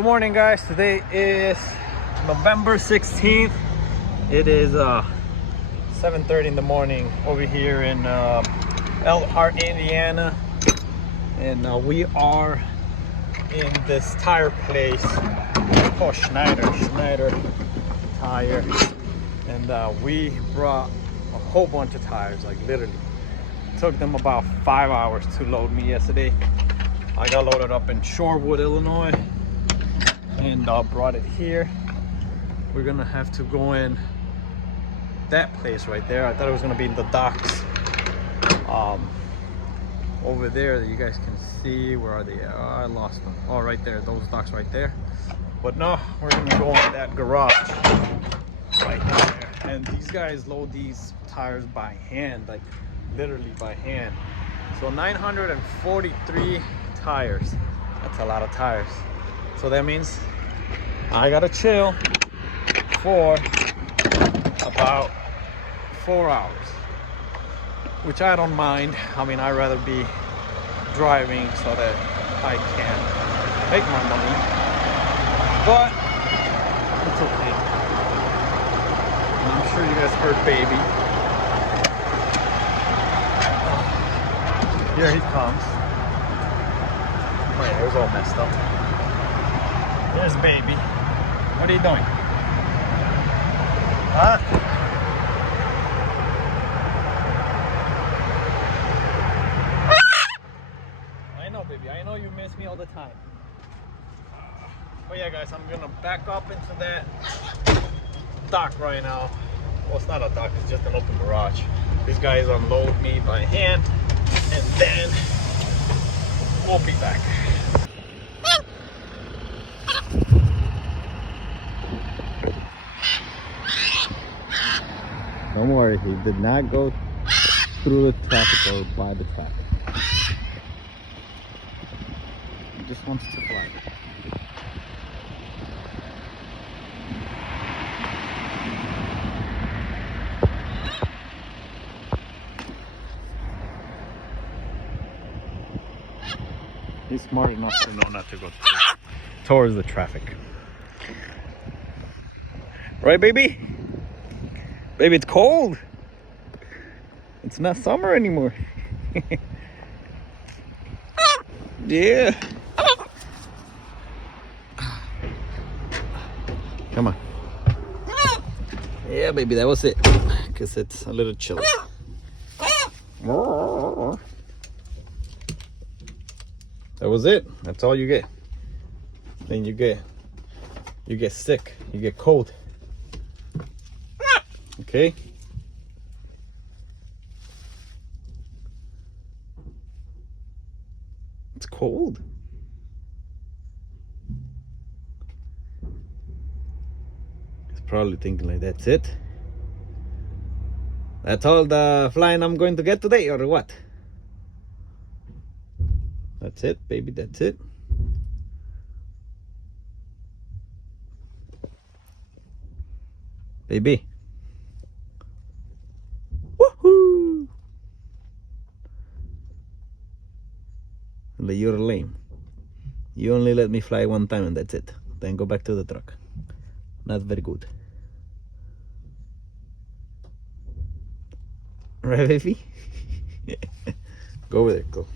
Good morning, guys. Today is November 16th. It is 7:30 in the morning over here in Elkhart, Indiana, and we are in this tire place called Schneider Tire, and we brought a whole bunch of tires. Like literally, it took them about 5 hours to load me yesterday. I got loaded up in Shorewood, Illinois, and brought it here. We're gonna have to go in that place right there. I thought it was gonna be in the docks over there that you guys can see. Where are they? I lost them. Oh, right there, those docks right there. But no, we're gonna go in that garage right there, and these guys load these tires by hand, like literally by hand. So 943 tires. That's a lot of tires. So that means I gotta chill for about 4 hours, which I don't mind. I mean, I'd rather be driving so that I can make my money, but it's okay. And I'm sure you guys heard baby. Here he comes. My hair's all messed up. There's baby. What are you doing? Huh? I know, baby. I know you miss me all the time. But yeah, guys, I'm gonna back up into that dock right now. Well, it's not a dock, it's just an open garage. These guys unload me by hand, and then we'll be back. Don't worry, he did not go through the traffic or by the traffic. He just wants to fly. He's smart enough to know not to go towards the traffic. Right, baby? Baby, it's cold. It's not summer anymore. Yeah. Come on. Yeah, baby, that was it. Because it's a little chilly. That was it. That's all you get. Then you get sick. You get cold. Okay. It's cold. He's probably thinking like, that's it. That's all the flying I'm going to get today, or what? That's it, baby, that's it. Baby. Woohoo! You're lame. You only let me fly one time and that's it. Then go back to the truck. Not very good. Right, baby? Go over there, go.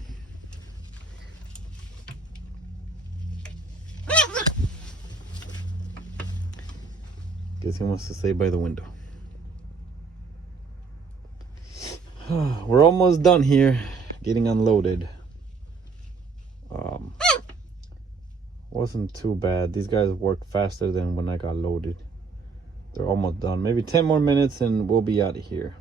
Guess he wants to stay by the window. We're almost done here, getting unloaded. Wasn't too bad. These guys worked faster than when I got loaded. They're almost done. Maybe 10 more minutes and we'll be out of here.